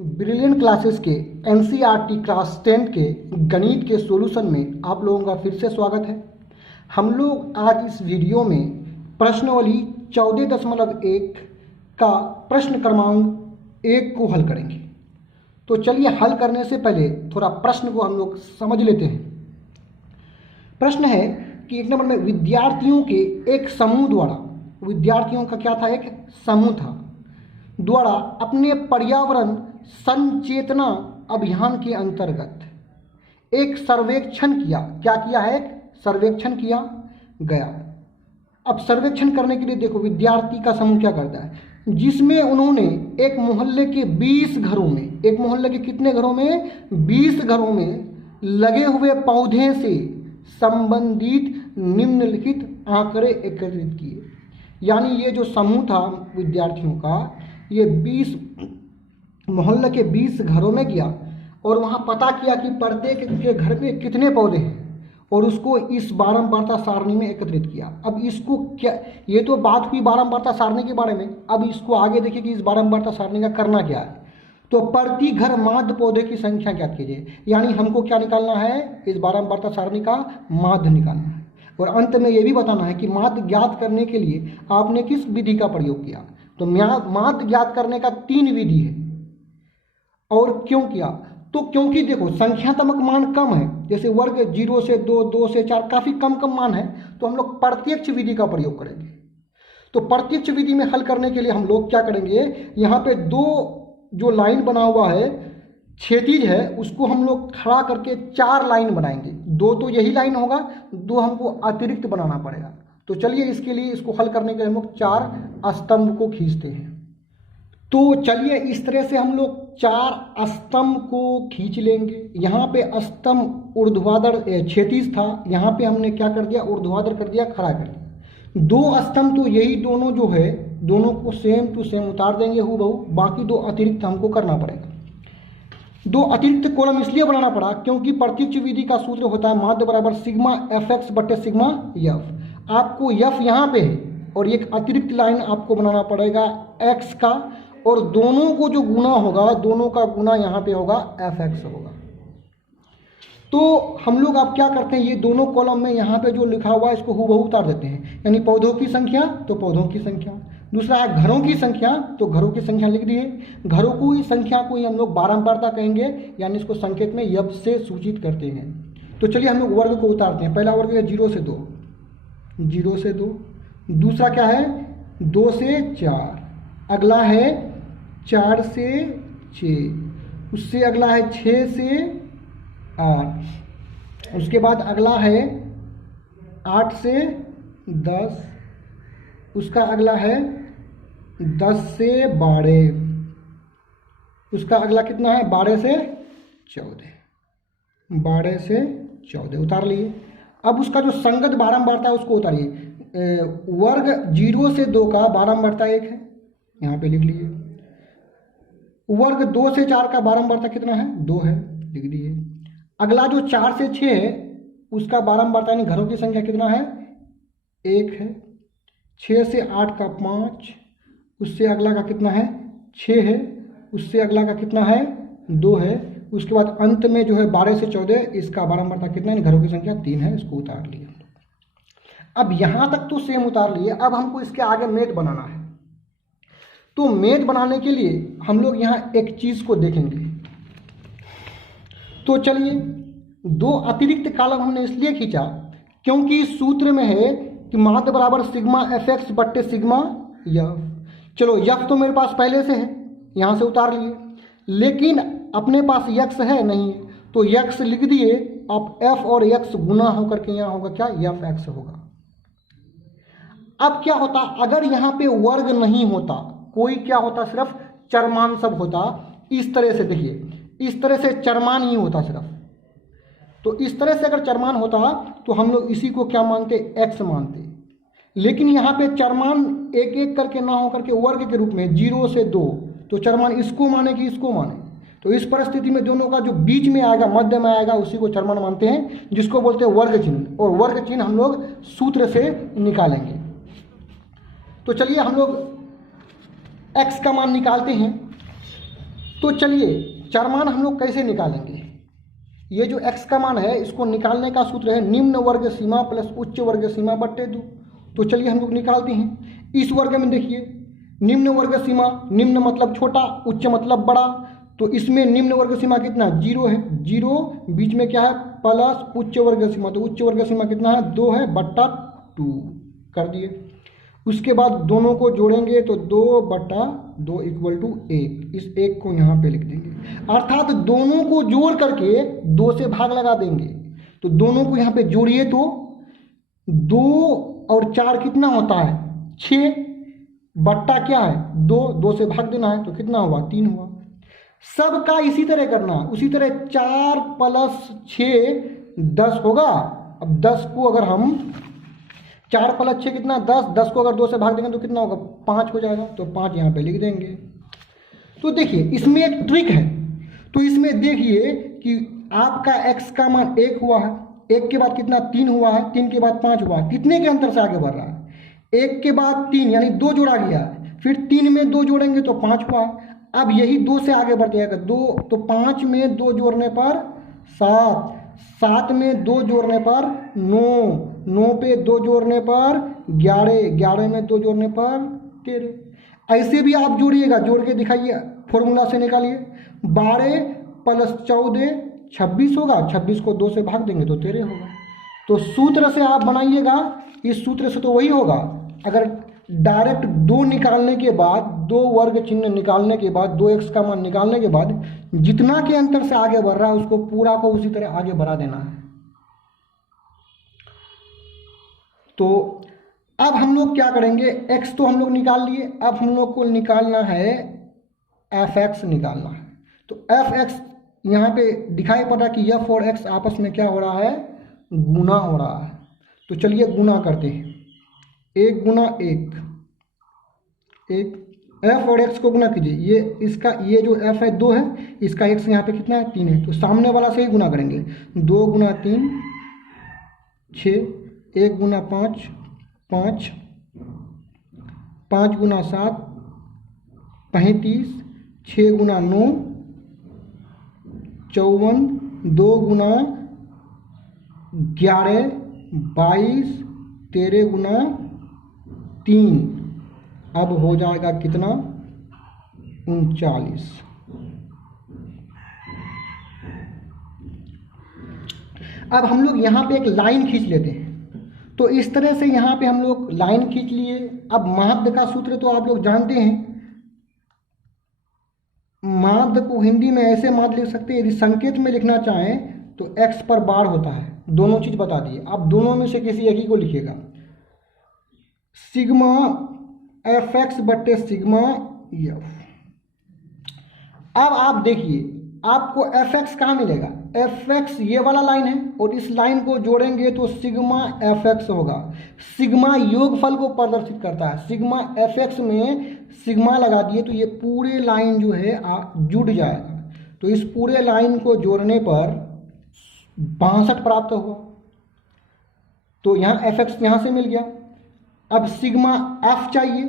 Brilliant classes के NCERT class 10 के गणित के सॉल्यूशन में आप लोगों का फिर से स्वागत है। हम लोग आज इस वीडियो में प्रश्नावली 14.1 का प्रश्न क्रमांक 1 को हल करेंगे। तो चलिए हल करने से पहले थोड़ा प्रश्न को हम लोग समझ लेते हैं। प्रश्न है कि 1 नंबर में विद्यार्थियों के एक समूह द्वारा, विद्यार्थियों का क्या था, एक समूह था, द्वारा अपने पर्यावरण संचेतना अभियान के अंतर्गत एक सर्वेक्षण किया। क्या किया है? एक सर्वेक्षण किया गया। अब सर्वेक्षण करने के लिए देखो विद्यार्थी का समूह क्या करता है, जिसमें उन्होंने एक मोहल्ले के 20 घरों में, एक मोहल्ले के कितने घरों में, 20 घरों में लगे हुए पौधे से संबंधित निम्नलिखित आंकड़े एकत्रित किए। यानी ये जो समूह था विद्यार्थियों का, ये 20 मोहल्ले के 20 घरों में गया और वहाँ पता किया कि प्रत्येक के घर में कितने पौधे हैं और उसको इस बारंबारता सारणी में एकत्रित किया। अब इसको क्या, ये तो बात हुई बारंबारता सारणी के बारे में। अब इसको आगे देखिए कि इस बारंबारता सारणी का करना क्या है। तो प्रति घर माध्य पौधे की संख्या ज्ञात कीजिए। यानी हमको क्या निकालना है, इस बारंबारता सारणी का माध्य निकालना है। और अंत में ये भी बताना है कि माध्य ज्ञात करने के लिए आपने किस विधि का प्रयोग किया। तो माध्य ज्ञात करने का 3 विधि है। और क्यों किया? तो क्योंकि देखो संख्यात्मक मान कम है, जैसे वर्ग 0 से 2, 2 से 4 काफ़ी कम मान है, तो हम लोग प्रत्यक्ष विधि का प्रयोग करेंगे। तो प्रत्यक्ष विधि में हल करने के लिए हम लोग क्या करेंगे, यहाँ पे 2 जो लाइन बना हुआ है क्षैतिज है, उसको हम लोग खड़ा करके 4 लाइन बनाएंगे। 2 तो यही लाइन होगा, 2 हमको अतिरिक्त बनाना पड़ेगा। तो चलिए इसके लिए, इसको हल करने के लिए हम लोग 4 स्तंभ को खींचते हैं। तो चलिए इस तरह से हम लोग 4 स्तंभ को खींच लेंगे। यहाँ पे स्तंभ ऊर्ध्वाधर क्षैतिज था, यहाँ पे हमने क्या कर दिया, ऊर्ध्वाधर कर दिया, खड़ा कर दिया। 2 स्तंभ तो यही दोनों जो है, दोनों को सेम टू सेम उतार देंगे हूबहू। बाकी 2 अतिरिक्त हमको करना पड़ेगा। 2 अतिरिक्त कॉलम इसलिए बनाना पड़ा क्योंकि प्रत्यक्ष विधि का सूत्र होता है माध्य बराबर सिग्मा fx बटे सिग्मा f। आपको f यहाँ पे है और एक अतिरिक्त लाइन आपको बनाना पड़ेगा x का, और दोनों को जो गुना होगा, दोनों का गुना यहाँ पे होगा fx होगा। तो हम लोग अब क्या करते हैं, ये दोनों कॉलम में यहाँ पे जो लिखा हुआ है इसको हूबहू उतार देते हैं। यानी पौधों की संख्या तो पौधों की संख्या, दूसरा है घरों की संख्या तो घरों की संख्या लिख दिए। घरों को ही संख्या को ही हम लोग बारंबारता कहेंगे, यानी इसको संकेत में यब से सूचित करते हैं। तो चलिए हम लोग वर्ग को उतारते हैं। पहला वर्ग है 0 से 2, 0 से 2। दूसरा क्या है, 2 से 4। अगला है 4 से 6। उससे अगला है 6 से 8। उसके बाद अगला है 8 से 10। उसका अगला है 10 से 12। उसका अगला कितना है, 12 से 14। 12 से 14 उतार लिए। अब उसका जो संगत बारंबारता है उसको उतारिए। वर्ग 0 से 2 का बारंबारता 1 है, यहाँ पे लिख लिए। वर्ग 2 से 4 का बारंबारता कितना है, 2 है, लिख दिए। अगला जो 4 से 6 है उसका बारंबारता यानी घरों की संख्या कितना है, 1 है। 6 से 8 का 5। उससे अगला का कितना है, 6 है। उससे अगला का कितना है, 2 है। उसके बाद अंत में जो है 12 से 14, इसका बारंबारता कितना है, घरों की संख्या 3 है, इसको उतार लिया। अब यहाँ तक तो सेम उतार लिए। अब हमको इसके आगे मेथ बनाना है। तो मेथ बनाने के लिए हम लोग यहाँ एक चीज़ को देखेंगे। तो चलिए 2 अतिरिक्त कॉलम हमने इसलिए खींचा क्योंकि सूत्र में है कि माध्य बराबर सिग्मा fx बट्टे सिग्मा यफ। चलो यफ तो मेरे पास पहले से है, यहाँ से उतार लिए। लेकिन अपने पास यक्स है नहीं, तो यक्स लिख दिए। अब f और x गुना होकर के यहाँ होगा क्या, यफ एक्स होगा। अब क्या होता, अगर यहाँ पे वर्ग नहीं होता, कोई क्या होता, सिर्फ चरमान सब होता। इस तरह से देखिए, इस तरह से चरमान ही होता सिर्फ। तो इस तरह से अगर चरमान होता तो हम लोग इसी को क्या मानते, x मानते। लेकिन यहाँ पे चरमान एक एक करके ना होकर के वर्ग के रूप में 0 से 2, तो चरमान इसको माने कि इसको माने। तो इस परिस्थिति में दोनों का जो बीच में आएगा, मध्य में आएगा, उसी को चरमान मानते हैं, जिसको बोलते हैं वर्ग चिन्ह। और वर्ग चिन्ह हम लोग सूत्र से निकालेंगे। तो चलिए हम लोग x का मान निकालते हैं। तो चलिए चर मान हम लोग कैसे निकालेंगे। ये जो x का मान है इसको निकालने का सूत्र है निम्न वर्ग सीमा प्लस उच्च वर्ग सीमा बट्टे 2। तो चलिए हम लोग निकालते हैं। इस वर्ग में देखिए निम्न वर्ग सीमा, निम्न मतलब छोटा, उच्च मतलब बड़ा, तो इसमें निम्न वर्ग सीमा कितना 0 है, 0 बीच में क्या है प्लस उच्च वर्ग सीमा, तो उच्च वर्ग सीमा कितना है 2 है बट्टा 2 कर दिए। उसके बाद दोनों को जोड़ेंगे तो 2 बटा 2 इक्वल टू 1, इस 1 को यहाँ पे लिख देंगे, अर्थात दोनों को जोड़ करके 2 से भाग लगा देंगे। तो दोनों को यहाँ पे जोड़िए तो 2 और 4 कितना होता है 6 बट्टा क्या है 2, 2 से भाग देना है तो कितना हुआ 3 हुआ। सबका इसी तरह करना है, उसी तरह 4 प्लस 6 10 होगा। अब 10 को अगर हम 4 प्लस 6 कितना 10, 10 को अगर 2 से भाग देंगे तो कितना होगा 5 हो जाएगा, तो 5 यहाँ पे लिख देंगे। तो देखिए इसमें एक ट्रिक है, तो इसमें देखिए कि आपका x का मान 1 हुआ है, 1 के बाद कितना 3 हुआ है, 3 के बाद 5 हुआ है, कितने के अंतर से आगे बढ़ रहा है 1 के बाद 3 यानी 2 जोड़ा गया, फिर 3 में 2 जोड़ेंगे तो 5 हुआ। अब यही 2 से आगे बढ़ जाएगा 2, तो 5 में 2 जोड़ने पर 7, 7 में 2 जोड़ने पर 9, 9 पे 2 जोड़ने पर 11, 11 में 2 जोड़ने पर 13। ऐसे भी आप जोड़िएगा, जोड़ के दिखाइए, फॉर्मूला से निकालिए। 12 प्लस 14 26 होगा, 26 को 2 से भाग देंगे तो 13 होगा। तो सूत्र से आप बनाइएगा, इस सूत्र से तो वही होगा। अगर डायरेक्ट 2 निकालने के बाद, 2 वर्ग चिन्ह निकालने के बाद, 2x का मान निकालने के बाद जितना के अंतर से आगे बढ़ रहा है उसको पूरा को उसी तरह आगे बढ़ा देना है। तो अब हम लोग क्या करेंगे, x तो हम लोग निकाल लिए, अब हम लोग को निकालना है fx निकालना है। तो fx यहाँ पे दिखाई पड़ रहा है कि f और x आपस में क्या हो रहा है गुना हो रहा है। तो चलिए गुना करते हैं, 1 गुना 1, f और x को गुना कीजिए, ये इसका ये जो f है 2 है, इसका x यहाँ पे कितना है 3 है, तो सामने वाला से ही गुना करेंगे। 2 गुना 3 6, 1 गुना 5 5, 5 गुना 7 35, 6 गुना 9 54, 2 गुना 11 22, 13 गुना 3, अब हो जाएगा कितना 39। अब हम लोग यहाँ पे एक लाइन खींच लेते हैं। तो इस तरह से यहाँ पे हम लोग लाइन खींच लिए। अब माध्य का सूत्र तो आप लोग जानते हैं, माध्य को हिंदी में ऐसे माध्य लिख सकते हैं, यदि संकेत में लिखना चाहें तो x पर बार होता है, दोनों चीज बता दिए। आप दोनों में से किसी एक ही को लिखिएगा, सिग्मा fx बट्टे सिग्मा f। अब आप देखिए आपको fx कहाँ मिलेगा, fx ये वाला लाइन है और इस लाइन को जोड़ेंगे तो सिग्मा fx होगा। सिग्मा योगफल को प्रदर्शित करता है, सिग्मा fx में सिग्मा लगा दिए तो ये पूरे लाइन जो है जुड़ जाएगा। तो इस पूरे लाइन को जोड़ने पर 62 प्राप्त हुआ। तो यहाँ fx यहाँ से मिल गया। अब सिग्मा f चाहिए,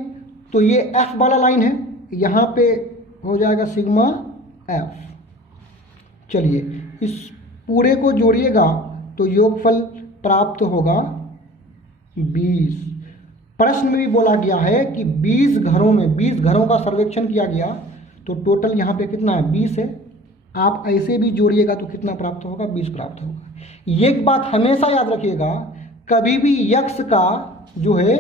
तो ये f वाला लाइन है, यहाँ पे हो जाएगा सिग्मा f। चलिए इस पूरे को जोड़िएगा तो योगफल प्राप्त होगा 20। प्रश्न में भी बोला गया है कि 20 घरों में 20 घरों का सर्वेक्षण किया गया, तो टोटल यहाँ पे कितना है 20 है। आप ऐसे भी जोड़िएगा तो कितना प्राप्त होगा 20 प्राप्त होगा। एक बात हमेशा याद रखिएगा, कभी भी x का जो है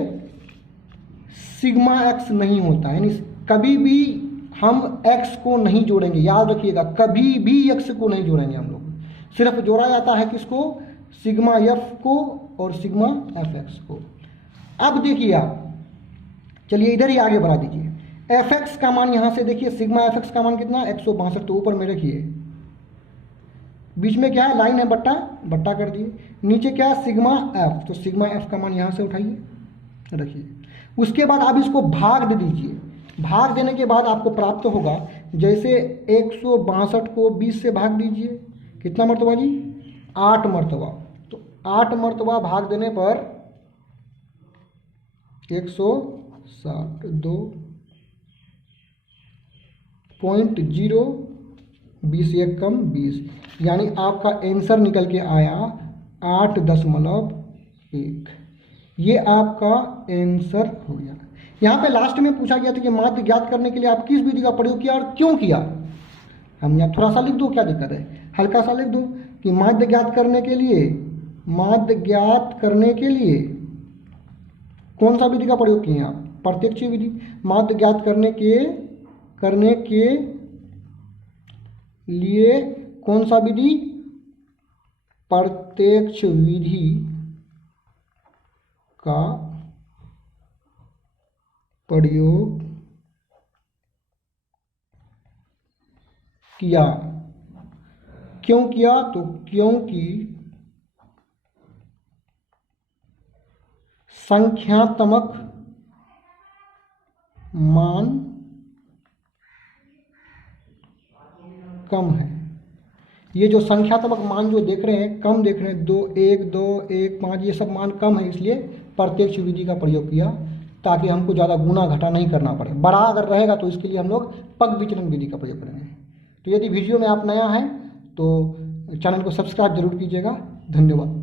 सिग्मा x नहीं होता है, यानी कभी भी हम x को नहीं जोड़ेंगे, याद रखिएगा कभी भी x को नहीं जोड़ेंगे हम लोग। सिर्फ जोड़ा जाता है किसको, सिग्मा f को और सिग्मा fx को। अब देखिए आप, चलिए इधर ही आगे बढ़ा दीजिए। fx का मान यहाँ से देखिए, सिग्मा fx का मान कितना 162, तो ऊपर में रखिए, बीच में क्या है लाइन है बट्टा बट्टा कर दिए, नीचे क्या है सिग्मा f, तो सिग्मा f का मान यहाँ से उठाइए रखिए। उसके बाद आप इसको भाग दे दीजिए, भाग देने के बाद आपको प्राप्त होगा, जैसे 162 को 20 से भाग दीजिए, कितना मर्तबा जी 8 मर्तबा, तो 8 मर्तबा भाग देने पर 160, 2 20 एक कम 20, यानी आपका आंसर निकल के आया 8.1। ये आपका आंसर हो गया। यहाँ पे लास्ट में पूछा गया था कि माध्य ज्ञात करने के लिए आप किस विधि का प्रयोग किया और क्यों किया। हम यहाँ थोड़ा सा लिख दो, क्या दिक्कत है, हल्का सा लिख दो कि माध्य ज्ञात करने के लिए कौन सा विधि का प्रयोग किए आप, प्रत्यक्ष विधि। माध्य ज्ञात करने के लिए कौन सा विधि, प्रत्यक्ष विधि का प्रयोग किया। क्यों किया, तो क्योंकि संख्यात्मक मान कम है। ये जो संख्यात्मक मान जो देख रहे हैं, कम देख रहे हैं, 2 1 2 1 5, ये सब मान कम है, इसलिए प्रत्यक्ष विधि का प्रयोग किया, ताकि हमको ज़्यादा गुना घटा नहीं करना पड़े। बड़ा अगर रहेगा तो इसके लिए हम लोग पग विचलन विधि का प्रयोग करेंगे। तो यदि वीडियो में आप नया हैं तो चैनल को सब्सक्राइब जरूर कीजिएगा। धन्यवाद।